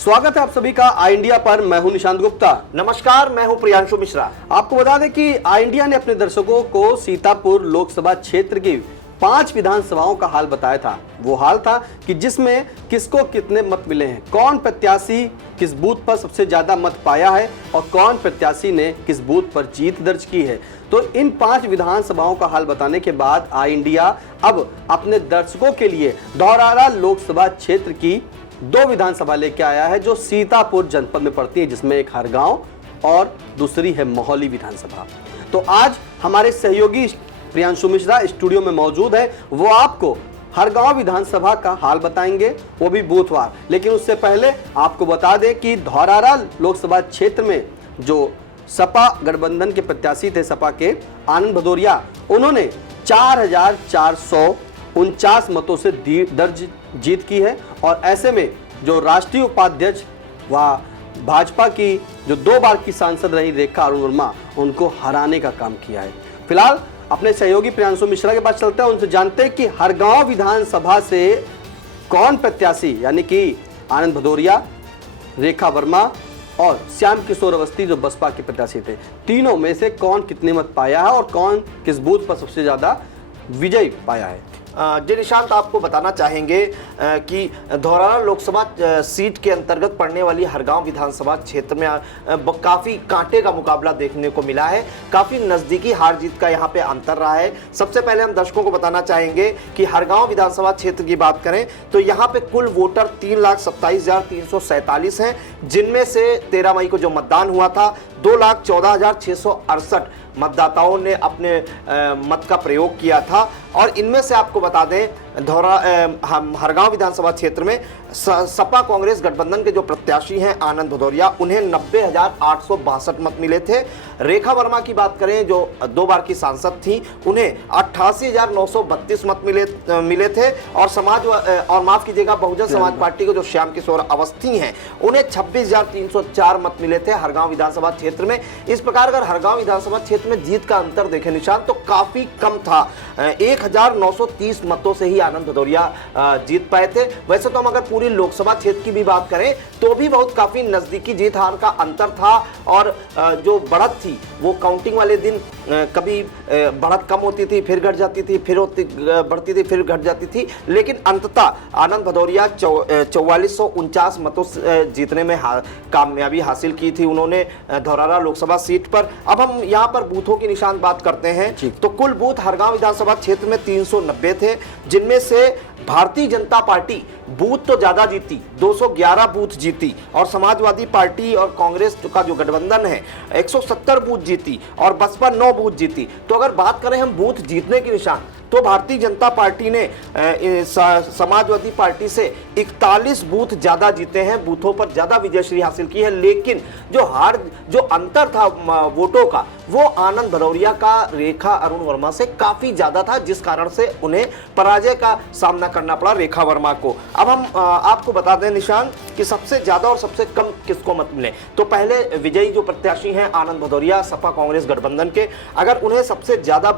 स्वागत है आप सभी का आई इंडिया पर। मैं हूं निशांत गुप्ता। नमस्कार, मैं हूं प्रियांशु मिश्रा। आपको बता दें कि आई इंडिया ने अपने दर्शकों को सीतापुर लोकसभा क्षेत्र की 5 विधानसभाओं का हाल बताया था। वो हाल था कि जिसमें किसको कितने मत मिले हैं, कौन प्रत्याशी किस बूथ पर सबसे ज्यादा मत पाया है और कौन प्रत्याशी ने किस बूथ पर जीत दर्ज की है। तो इन 5 विधानसभाओं का हाल बताने के बाद आई इंडिया अब अपने दर्शकों के लिए धौरारा लोकसभा क्षेत्र की 2 विधानसभा लेके आया है जो सीतापुर जनपद में पड़ती है, जिसमें एक हरगांव और दूसरी है मोहाली विधानसभा। तो आज हमारे सहयोगी प्रियांशु मिश्रा स्टूडियो में मौजूद है। वो आपको हरगांव विधानसभा का हाल बताएंगे, वो भी बूथवार। लेकिन उससे पहले आपको बता दें कि धौरारा लोकसभा क्षेत्र में जो सपा गठबंधन के प्रत्याशी थे, सपा के आनंद भदौरिया, उन्होंने 4449 मतों से दर्ज जीत की है। और ऐसे में जो राष्ट्रीय उपाध्यक्ष व भाजपा की जो 2 बार की सांसद रही रेखा अरुण वर्मा, उनको हराने का काम किया है। फिलहाल अपने सहयोगी प्रियांशु मिश्रा के पास चलते हैं, उनसे जानते हैं कि हरगांव विधानसभा से कौन प्रत्याशी यानी कि आनंद भदौरिया, रेखा वर्मा और श्याम किशोर अवस्थी जो बसपा के प्रत्याशी थे, तीनों में से कौन कितने मत पाया है और कौन किस बूथ पर सबसे ज्यादा विजय पाया है। जी निशांत, आपको बताना चाहेंगे कि धौरारा लोकसभा सीट के अंतर्गत पड़ने वाली हरगांव विधानसभा क्षेत्र में काफ़ी कांटे का मुकाबला देखने को मिला है। काफ़ी नज़दीकी हार जीत का यहां पे अंतर रहा है। सबसे पहले हम दर्शकों को बताना चाहेंगे कि हरगांव विधानसभा क्षेत्र की बात करें तो यहां पे कुल वोटर 3,27,347 हैं, जिनमें से 13 मई को जो मतदान हुआ था 2,14,668 मतदाताओं ने अपने मत का प्रयोग किया था। और इनमें से आपको बता दें हरगांव विधानसभा क्षेत्र में सपा कांग्रेस गठबंधन के जो प्रत्याशी हैं आनंद भदौरिया, उन्हें 90,862 मत मिले थे। रेखा वर्मा की बात करें जो 2 बार की सांसद थी, उन्हें 88,932 मत मिले थे। और माफ कीजिएगा, बहुजन समाज पार्टी को जो श्याम किशोर अवस्थी हैं, उन्हें 26,304 मत मिले थे हरगांव विधानसभा क्षेत्र में। इस प्रकार अगर हरगांव विधानसभा क्षेत्र में जीत का अंतर देखें निशान, तो काफी कम था। 1,930 मतों से ही आनंद भदौरिया जीत पाए थे। वैसे तो हम अगर पूरी लोकसभा क्षेत्र की भी बात करें तो भी बहुत काफी नजदीकी जीत हार का अंतर था। और जो बढ़त थी वो काउंटिंग वाले दिन कभी बढ़त कम होती थी, फिर घट जाती थी, फिर बढ़ती थी, फिर घट जाती थी। लेकिन अंततः आनंद भदौरिया 4449 मतों से जीतने में कामयाबी हासिल की थी उन्होंने धौरारा लोकसभा सीट पर। अब हम यहाँ पर बूथों की निशान बात करते हैं तो कुल बूथ हरगांव विधानसभा क्षेत्र में 390 थे, जिनमें से भारतीय जनता पार्टी बूथ तो ज्यादा जीती, 211 बूथ जीती। और समाजवादी पार्टी और कांग्रेस का जो गठबंधन है 170 बूथ जीती और बसपा 9 बूथ जीती। तो अगर बात करें हम बूथ जीतने की निशान, तो भारतीय जनता पार्टी ने समाजवादी पार्टी से 41 बूथ ज्यादा जीते हैं, बूथों पर ज्यादा विजयश्री हासिल की है। लेकिन जो अंतर था वोटों का, वो आनंद भदौरिया का रेखा अरुण वर्मा से काफी ज्यादा था, जिस कारण से उन्हें पराजय का सामना करना पड़ा रेखा वर्मा को। अब हम आपको बता दें निशान कि सबसे ज्यादा और सबसे कम किसको मत मिले। तो पहले विजयी जो प्रत्याशी हैं आनंद भदौरिया सपा कांग्रेस गठबंधन के, अगर उन्हें सबसे ज्यादा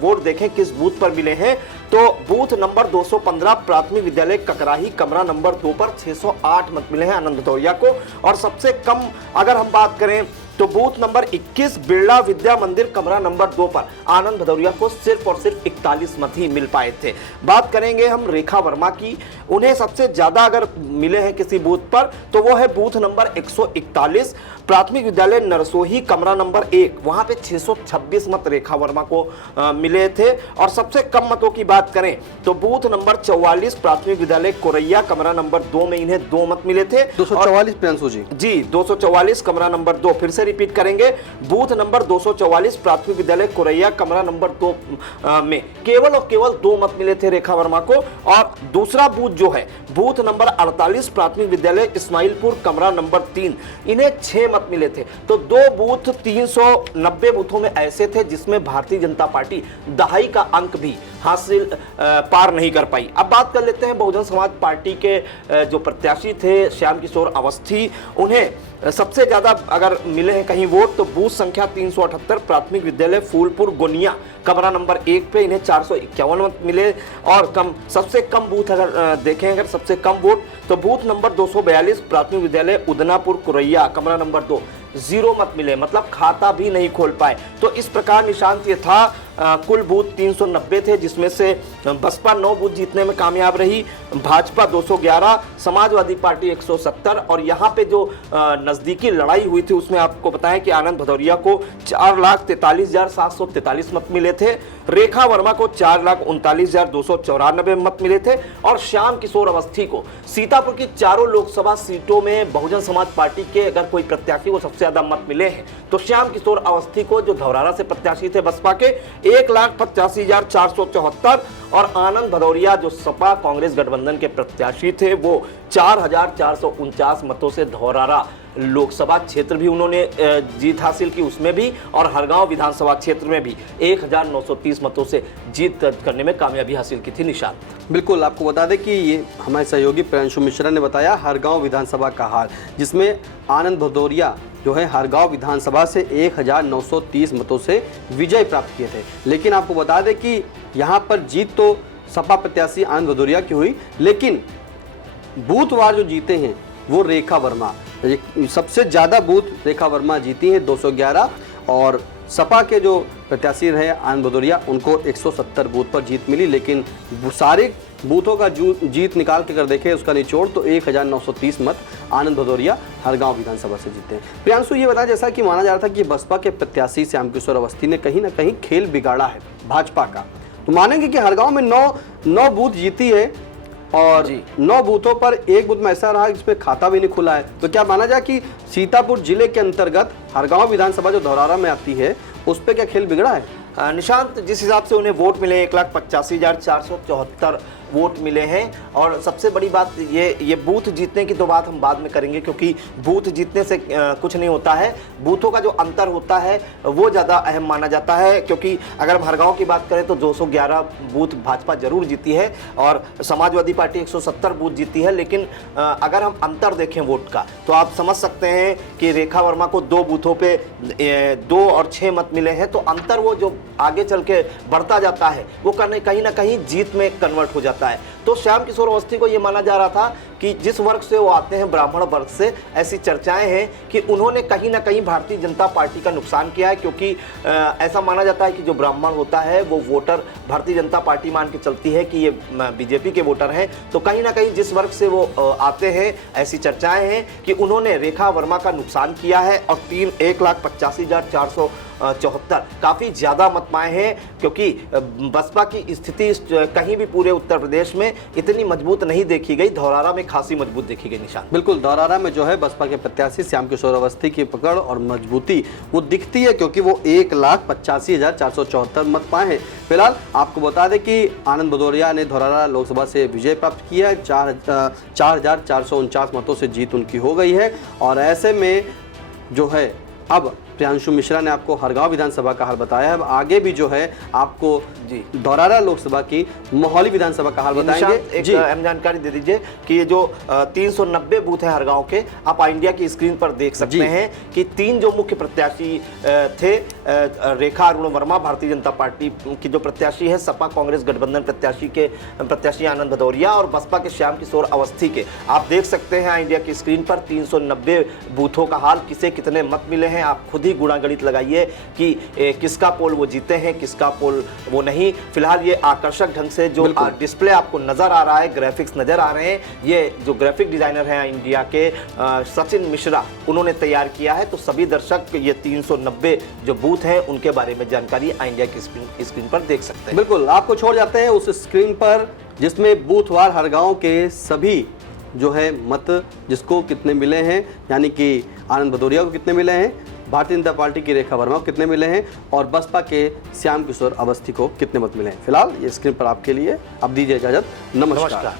वोट देखें किस बूथ पर मिले हैं, तो बूथ नंबर 215 प्राथमिक विद्यालय ककराही कमरा नंबर 2 पर 608 मत मिले हैं आनंद भदौरिया को। और सबसे कम अगर हम बात करें तो बूथ नंबर 21 बिरला विद्या मंदिर कमरा नंबर 2 पर आनंद भदौरिया को सिर्फ और सिर्फ 41 मत ही मिल पाए थे। बात करेंगे हम रेखा वर्मा की, उन्हें सबसे ज्यादा अगर मिले हैं किसी बूथ पर तो वो है बूथ नंबर 141 प्राथमिक विद्यालय नरसोही कमरा नंबर 1, वहां पे 626 मत रेखा वर्मा को मिले थे। और सबसे कम मतों की बात करें तो बूथ नंबर 44 प्राथमिक विद्यालय कोरैया कमरा नंबर 2 में इन्हें 2 मत मिले थे। 244 प्रियांशु जी 244 कमरा नंबर 2, फिर से रिपीट करेंगे, बूथ नंबर 244 प्राथमिक विद्यालय कोरैया कमरा नंबर 2 में केवल और केवल 2 मत मिले थे रेखा वर्मा को। और दूसरा बूथ जो है बूथ नंबर 48 प्राथमिक विद्यालय इस्माइलपुर कमरा नंबर 3, इन्हें 6 मत मिले थे। तो 2 बूथ 390 बूथों में ऐसे थे जिसमें भारतीय जनता पार्टी दहाई का अंक भी हासिल पार नहीं कर पाई। अब बात कर लेते हैं बहुजन समाज पार्टी के जो प्रत्याशी थे श्याम किशोर अवस्थी, उन्हें सबसे ज्यादा अगर मिले हैं कहीं वोट तो बूथ संख्या 378 प्राथमिक विद्यालय फूलपुर गोनिया कमरा नंबर 1 पे इन्हें 451 मत मिले। और सबसे कम बूथ अगर देखें, अगर सबसे कम वोट तो बूथ नंबर 242 प्राथमिक विद्यालय उदनापुर कुरैया कमरा नंबर 2 0 मत मिले, मतलब खाता भी नहीं खोल पाए। तो इस प्रकार निशांत ये था। कुल बूथ 390 थे, जिसमें से बसपा 9 बूथ जीतने में कामयाब रही, भाजपा 211, समाजवादी पार्टी 170। और यहाँ पे जो नजदीकी लड़ाई हुई थी उसमें आपको बताएं कि आनंद भदौरिया को 4,43,743 मत मिले थे, रेखा वर्मा को 4,39,294 मत मिले थे और श्याम किशोर अवस्थी को सीतापुर की चारों लोकसभा सीटों में बहुजन समाज पार्टी के अगर कोई प्रत्याशी को सबसे ज्यादा मत मिले हैं तो श्याम किशोर अवस्थी को, जो धौरारा से प्रत्याशी थे बसपा के, 1,85,474 और आनंद भदौरिया जो सपा कांग्रेस गठबंधन के प्रत्याशी थे वो 4,449 मतों से धौरारा लोकसभा क्षेत्र भी उन्होंने जीत हासिल की, उसमें भी, और हरगांव विधानसभा क्षेत्र में भी 1,930 मतों से जीत दर्ज करने में कामयाबी हासिल की थी। निशांत, बिल्कुल, आपको बता दें कि ये हमारे सहयोगी प्रियांशु मिश्रा ने बताया हरगांव विधानसभा का हाल, जिसमें आनंद भदौरिया जो है हरगांव विधानसभा से 1,930 मतों से विजय प्राप्त किए थे। लेकिन आपको बता दें कि यहाँ पर जीत तो सपा प्रत्याशी आनंद भदौरिया की हुई, लेकिन बूथवार जो जीते हैं वो रेखा वर्मा, सबसे ज़्यादा बूथ रेखा वर्मा जीती हैं 211, और सपा के जो प्रत्याशी रहे आनंद भदौरिया उनको 170 बूथ पर जीत मिली। लेकिन सारे बूथों का जीत निकाल के अगर देखें उसका निचोड़ तो 1,930 मत आनंद भदौरिया हरगांव विधानसभा से जीते हैं। प्रियांशु, ये बताया जैसा कि माना जा रहा था कि बसपा के प्रत्याशी श्याम किशोर अवस्थी ने कहीं ना कहीं खेल बिगाड़ा है भाजपा का, तो मानेंगे कि हरगांव में 9 बूथ जीती है और 9 बूथों पर एक बूथ में ऐसा रहा जिसमें खाता भी नहीं खुला है, तो क्या माना जाए कि सीतापुर जिले के अंतर्गत हरगांव विधानसभा जो धौरारा में आती है उस पर क्या खेल बिगड़ा है? निशांत, जिस हिसाब से उन्हें वोट मिले 1,85,474 वोट मिले हैं, और सबसे बड़ी बात ये बूथ जीतने की तो बात हम बाद में करेंगे, क्योंकि बूथ जीतने से कुछ नहीं होता है, बूथों का जो अंतर होता है वो ज़्यादा अहम माना जाता है। क्योंकि अगर हम हरगांव की बात करें तो 211 बूथ भाजपा जरूर जीती है और समाजवादी पार्टी 170 बूथ जीती है, लेकिन अगर हम अंतर देखें वोट का तो आप समझ सकते हैं कि रेखा वर्मा को 2 बूथों पे 2 और 6 मत मिले हैं, तो अंतर वो जो आगे चल के बढ़ता जाता है वो कहीं ना कहीं जीत में कन्वर्ट हो जाता है। तो श्याम किशोर अवस्थी को यह माना जा रहा था कि जिस वर्ग से वो आते हैं, ब्राह्मण वर्ग से, ऐसी चर्चाएं हैं कि उन्होंने कहीं ना कहीं भारतीय जनता पार्टी का नुकसान किया है, क्योंकि ऐसा माना जाता है कि जो ब्राह्मण होता है वो वोटर भारतीय जनता पार्टी मान के चलती है कि ये बीजेपी के वोटर हैं। तो कहीं ना कहीं जिस वर्ग से वो आते हैं, ऐसी चर्चाएं हैं कि उन्होंने रेखा वर्मा का नुकसान किया है और 1,85,474 काफ़ी ज़्यादा मत पाए हैं, क्योंकि बसपा की स्थिति कहीं भी पूरे उत्तर प्रदेश में इतनी मजबूत नहीं देखी गई, धौरारा में खासी मजबूत देखी गई। निशान, बिल्कुल, धौरारा में जो है बसपा के प्रत्याशी श्याम किशोर अवस्थी की पकड़ और मजबूती वो दिखती है, क्योंकि वो 1,85,474 मत पाए हैं। फिलहाल आपको बता दें कि आनंद भदौरिया ने धौरारा लोकसभा से विजय प्राप्त किया है, 4,449 मतों से जीत उनकी हो गई है। और ऐसे में जो है अब प्रियांशु मिश्रा ने आपको हरगांव विधानसभा का हाल बताया है, अब आगे भी जो है आपको धौरारा लोकसभा की मोहाली विधानसभा का हाल बताएंगे। एक अहम जानकारी दे दीजिए कि ये जो 390 बूथ हैं हरगांव के, आप इंडिया की स्क्रीन पर देख सकते हैं कि 3 जो मुख्य प्रत्याशी थे, रेखा अरुण वर्मा भारतीय जनता पार्टी की जो प्रत्याशी है, सपा कांग्रेस गठबंधन प्रत्याशी आनंद भदौरिया और बसपा के श्याम किशोर अवस्थी के, आप देख सकते हैं इंडिया की स्क्रीन पर 390 बूथों का हाल, किसे कितने मत मिले हैं, आप खुद ही गुणागणित लगाइए कि किसका पोल वो जीते हैं, किसका पोल वो नहीं। फिलहाल ये आकर्षक ढंग से जो डिस्प्ले आपको नजर आ रहा है, ग्राफिक्स नजर आ रहे हैं, ये जो ग्राफिक डिजाइनर हैं इंडिया के सचिन मिश्रा, उन्होंने तैयार किया है। तो सभी दर्शक ये 390 जो बूथ हैं उनके बारे में जानकारी इंडिया की स्क्रीन पर देख सकते हैं। बिल्कुल, आपको छोड़ जाते हैं उस स्क्रीन पर जिसमें बूथवार हरगांव के सभी जो है मत जिसको कितने मिले हैं, यानी कि आनंद भदौरिया को कितने मिले हैं, भारतीय जनता पार्टी की रेखा वर्मा को कितने मिले हैं और बसपा के श्याम किशोर अवस्थी को कितने मत मिले हैं। फिलहाल ये स्क्रीन पर आपके लिए, अब दीजिए इजाजत, नमस्कार।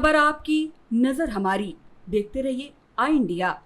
खबर आपकी, नजर हमारी। देखते रहिए आई इंडिया।